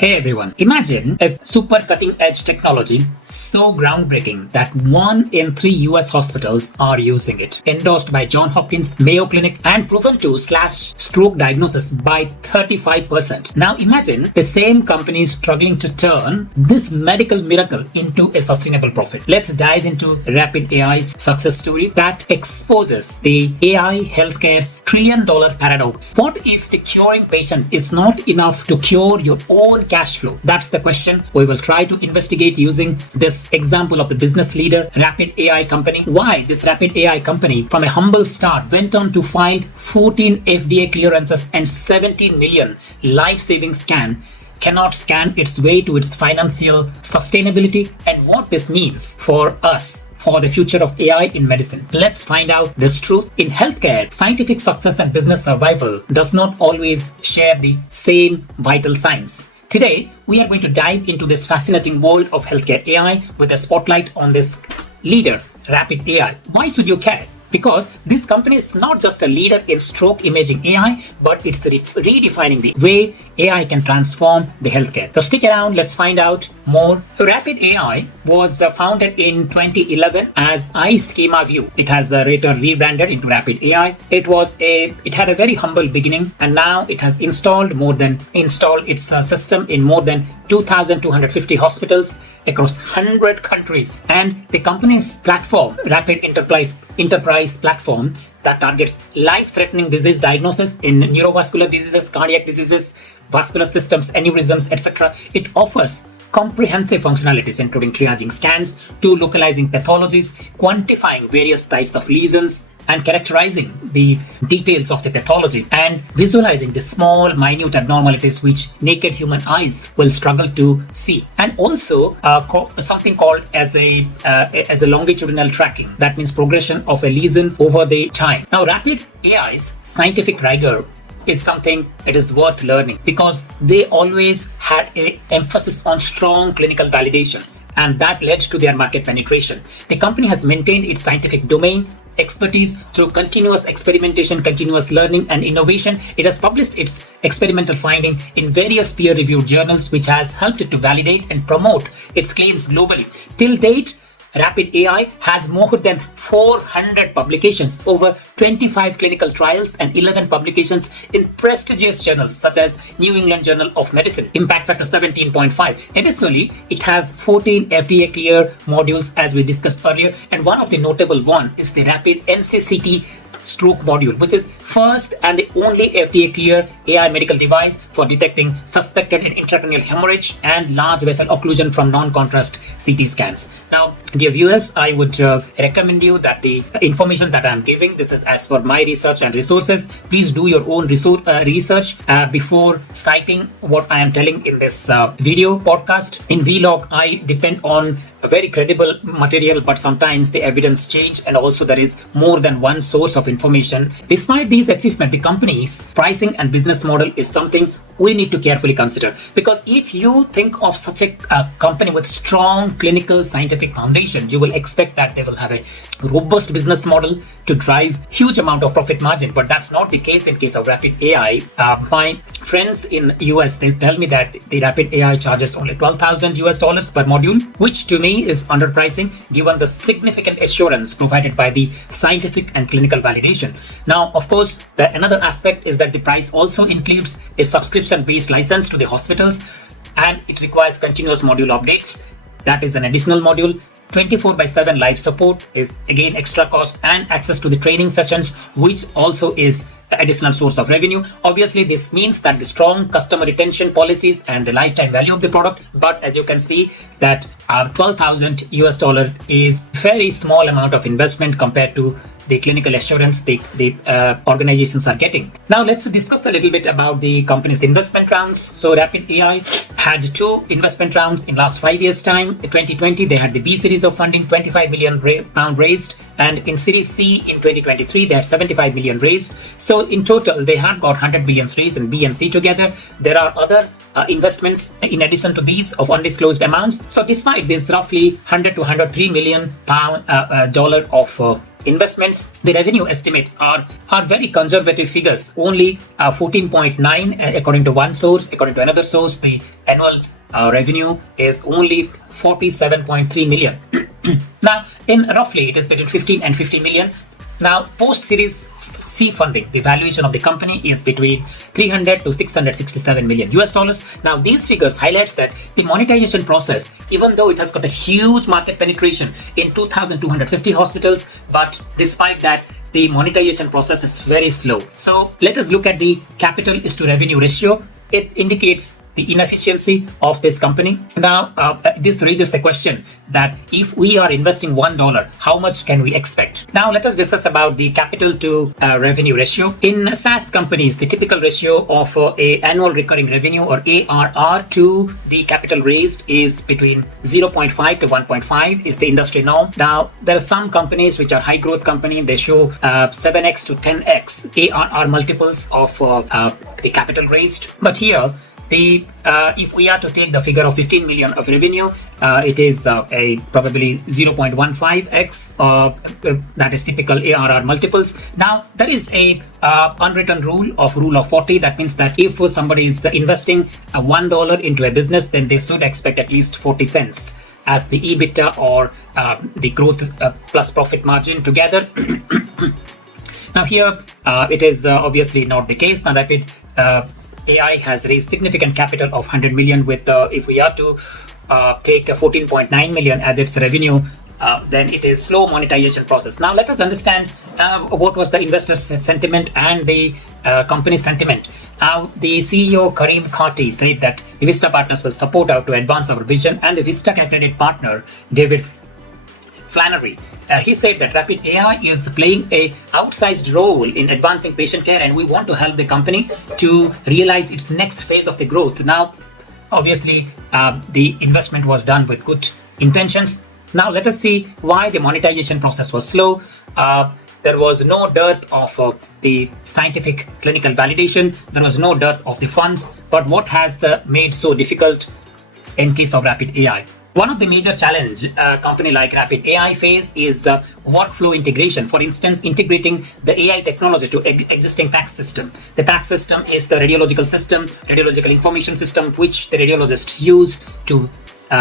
Hey everyone, imagine if super cutting edge technology so groundbreaking that 1 in 3 US hospitals are using it. Endorsed by Johns Hopkins, Mayo Clinic, and proven to slash stroke diagnosis by 35%. Now imagine the same company struggling to turn this medical miracle into a sustainable profit. Let's dive into Rapid AI's success story that exposes the AI healthcare's trillion-dollar paradox. What if the curing patient is not enough to cure your own cash flow? That's the question we will try to investigate using this example of the business leader, Rapid AI company. Why this Rapid AI company, from a humble start, went on to file 14 FDA clearances and 17 million life-saving scans, cannot scan its way to its financial sustainability, and what this means for us, for the future of AI in medicine. Let's find out this truth. In healthcare, scientific success and business survival does not always share the same vital signs. Today, we are going to dive into this fascinating world of healthcare AI with a spotlight on this leader, Rapid AI. Why should you care? Because this company is not just a leader in stroke imaging AI, but it's redefining the way AI can transform the healthcare. So stick around, let's find out more. Rapid AI was founded in 2011 as iSchemaView. It has later rebranded into Rapid AI. It had a very humble beginning, and now it has installed its system in more than 2,250 hospitals across 100 countries. And the company's platform, Rapid Enterprise platform, that targets life-threatening disease diagnosis in neurovascular diseases, cardiac diseases, vascular systems, aneurysms, etc. It offers comprehensive functionalities including triaging scans to localizing pathologies, quantifying various types of lesions, and characterizing the details of the pathology, and visualizing the small, minute abnormalities which naked human eyes will struggle to see. And also something called as a longitudinal tracking. That means progression of a lesion over the time. Now, Rapid AI's scientific rigor is something that is worth learning because they always had an emphasis on strong clinical validation, and that led to their market penetration. The company has maintained its scientific domain expertise through continuous experimentation, continuous learning, and innovation. It has published its experimental finding in various peer-reviewed journals, which has helped it to validate and promote its claims globally. Till date, Rapid AI has more than 400 publications, over 25 clinical trials, and 11 publications in prestigious journals such as New England Journal of Medicine, impact factor 17.5. Additionally, it has 14 FDA-cleared modules, as we discussed earlier, and one of the notable one is the Rapid NCCT stroke module, which is first and the only FDA-cleared AI medical device for detecting suspected and intracranial hemorrhage and large vessel occlusion from non-contrast CT scans. Now, dear viewers, I would recommend you that the information that I'm giving, this is as per my research and resources. Please do your own research before citing what I am telling in this video podcast. In Vlog, I depend on a very credible material, but sometimes the evidence change, and also there is more than one source of information. Despite these achievements, the company's pricing and business model is something we need to carefully consider, because if you think of such a company with strong clinical scientific foundation, you will expect that they will have a robust business model to drive huge amount of profit margin, but that's not the case in case of Rapid AI. My friends in US, they tell me that the Rapid AI charges only $12,000 per module, which to me is underpricing given the significant assurance provided by the scientific and clinical validation. Now, of course, another aspect is that the price also includes a subscription-based license to the hospitals, and it requires continuous module updates. That is an additional module. 24/7 live support is again extra cost, and access to the training sessions, which also is additional source of revenue. Obviously, this means that the strong customer retention policies and the lifetime value of the product. But as you can see, that $12,000 is very small amount of investment compared to the clinical assurance the organizations are getting. Now let's discuss a little bit about the company's investment rounds. So Rapid AI had 2 investment rounds in last 5 years time. In 2020, they had the B series of funding, 25 million pound raised, and in Series C in 2023, they had 75 million raised. So in total, they had got 100 million raised in B and C together. There are other investments in addition to these of undisclosed amounts. So despite this roughly 100 to 103 million pound dollar of investments, the revenue estimates are very conservative figures. Only 14.9 according to one source. According to another source, the annual revenue is only 47.3 million. Now, in roughly it is between 15 and 50 million. Now, post-Series C funding, the valuation of the company is between 300 to 667 million US dollars. Now, these figures highlights that the monetization process, even though it has got a huge market penetration in 2,250 hospitals, but despite that, the monetization process is very slow. So let us look at the capital is to revenue ratio. It indicates the inefficiency of this company. Now, this raises the question that if we are investing $1, how much can we expect? Now, let us discuss about the capital to revenue ratio. In SaaS companies, the typical ratio of a annual recurring revenue or ARR to the capital raised is between 0.5 to 1.5 is the industry norm. Now, there are some companies which are high growth company. They show 7x to 10x ARR multiples of the capital raised. But here, if we are to take the figure of 15 million of revenue, it is a probably 0.15x. That is typical ARR multiples. Now, there is a unwritten rule of 40. That means that if somebody is investing $1 into a business, then they should expect at least 40 cents as the EBITDA or the growth plus profit margin together. Now here, it is obviously not the case. Now, Rapid AI has raised significant capital of 100 million with, if we are to take 14.9 million as its revenue, then it is slow monetization process. Now let us understand what was the investor sentiment and the company sentiment. Now the CEO Karim Khati said that the Vista Partners will support us to advance our vision, and the Vista accredited partner David Flannery, he said that Rapid AI is playing a outsized role in advancing patient care, and we want to help the company to realize its next phase of the growth. Now, obviously, the investment was done with good intentions. Now, let us see why the monetization process was slow. There was no dearth of the scientific clinical validation. There was no dearth of the funds. But what has made so difficult in case of Rapid AI? One of the major challenge a company like Rapid AI face is workflow integration. For instance, integrating the AI technology to existing PACS system. The PACS system is the radiological system, radiological information system, which the radiologists use to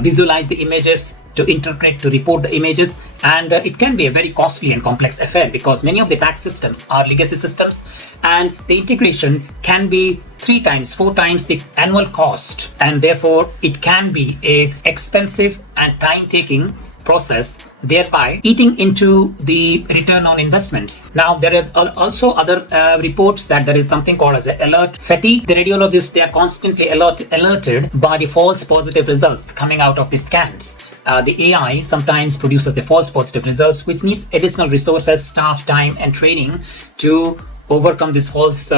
visualize the images, to interpret, to report the images, and it can be a very costly and complex affair because many of the PACS systems are legacy systems, and the integration can be 3 times, 4 times the annual cost, and therefore it can be a expensive and time-taking process, thereby eating into the return on investments. Now, there are also other reports that there is something called as alert fatigue. The radiologists, they are constantly alerted by the false positive results coming out of the scans. The AI sometimes produces the false positive results, which needs additional resources, staff time, and training to overcome these false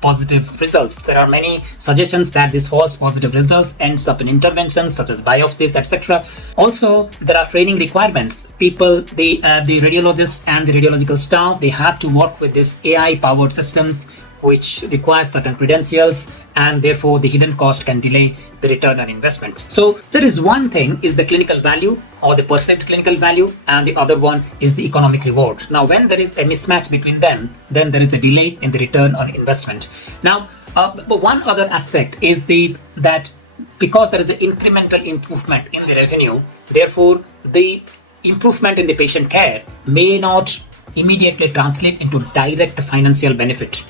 positive results. There are many suggestions that these false positive results ends up in interventions such as biopsies, etc. Also, there are training requirements. People, the radiologists and the radiological staff, they have to work with these AI-powered systems, which requires certain credentials, and therefore the hidden cost can delay the return on investment. So there is one thing is the clinical value or the perceived clinical value, and the other one is the economic reward. Now, when there is a mismatch between them, then there is a delay in the return on investment. Now, but one other aspect is that because there is an incremental improvement in the revenue, therefore the improvement in the patient care may not immediately translate into direct financial benefit.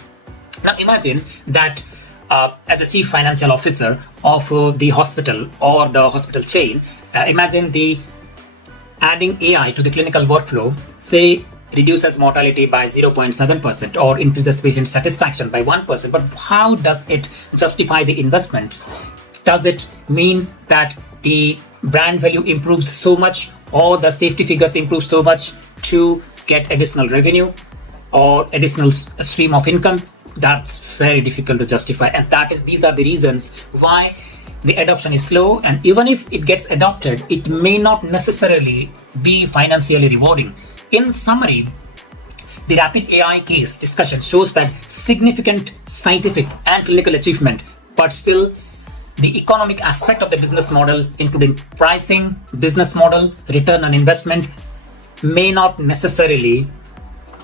Now imagine that as a chief financial officer of the hospital or the hospital chain, imagine the adding AI to the clinical workflow, say reduces mortality by 0.7% or increases patient satisfaction by 1%. But how does it justify the investments? Does it mean that the brand value improves so much or the safety figures improve so much to get additional revenue or additional stream of income? That's very difficult to justify, and these are the reasons why the adoption is slow, and even if it gets adopted, it may not necessarily be financially rewarding. In summary, the Rapid AI case discussion shows that significant scientific and clinical achievement, but still the economic aspect of the business model, including pricing, business model, return on investment, may not necessarily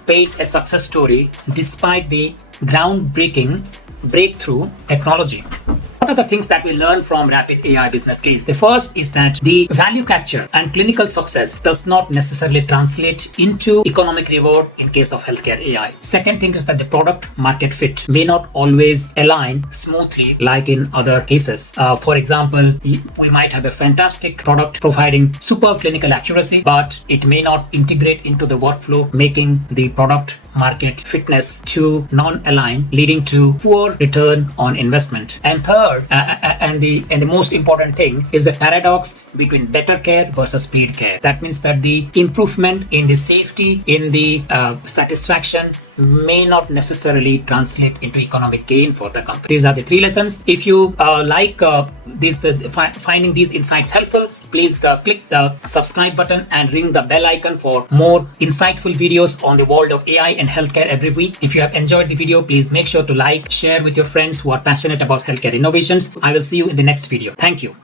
paint a success story despite the groundbreaking breakthrough technology. What are the things that we learn from rapid AI business case? The first is that the value capture and clinical success does not necessarily translate into economic reward in case of healthcare AI. Second thing is that the product market fit may not always align smoothly like in other cases. For example, we might have a fantastic product providing superb clinical accuracy, but it may not integrate into the workflow, making the product market fitness to non-align, leading to poor return on investment. And third, and the most important thing is the paradox between better care versus speed care. That means that the improvement in the safety, in the satisfaction may not necessarily translate into economic gain for the company. These are the three lessons. If you like finding these insights helpful, please click the subscribe button and ring the bell icon for more insightful videos on the world of AI and healthcare every week. If you have enjoyed the video, please make sure to like, share with your friends who are passionate about healthcare innovations. I will see you in the next video. Thank you.